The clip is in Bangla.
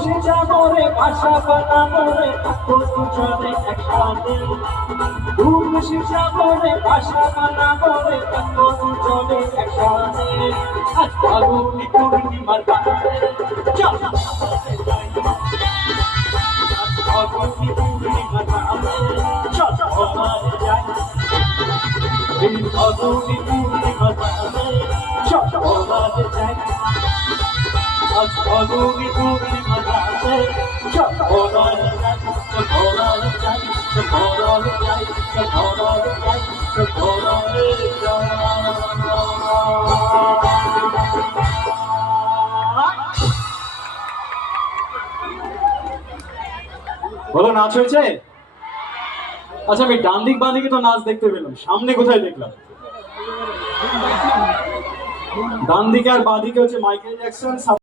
ভেসে যাবো রে, ভাষা বানাবো রে, থাকবো দুজনে একসাথে। দূর ভেসে যাবো রে, ভাষা বানাবো রে, থাকবো দুজনে একসাথে। আজ ফাল্গুনি পূর্ণিমার রাতে চল আমাদের যাই, আজ ফাল্গুনি পূর্ণিমার রাতে চল আমাদের যাই, এই ফাল্গুনি পূর্ণিমার রাতে চল আমাদের যাই, আজ ফাল্গুনি পূর্ণিমার রাতে চল আমাদের যাই, চল আমাদের যাই, চল আমাদের যাই, চল আমাদের যাই, চল আমাদের যাই। বলো, নাচ হয়েছে? আচ্ছা, আমি ডান দিক বাঁ দিকে তো নাচ দেখতে পেলাম, সামনে কোথায় দেখলাম? ডান দিকে আর বাঁ দিকে হচ্ছে মাইকেল জ্যাকসন।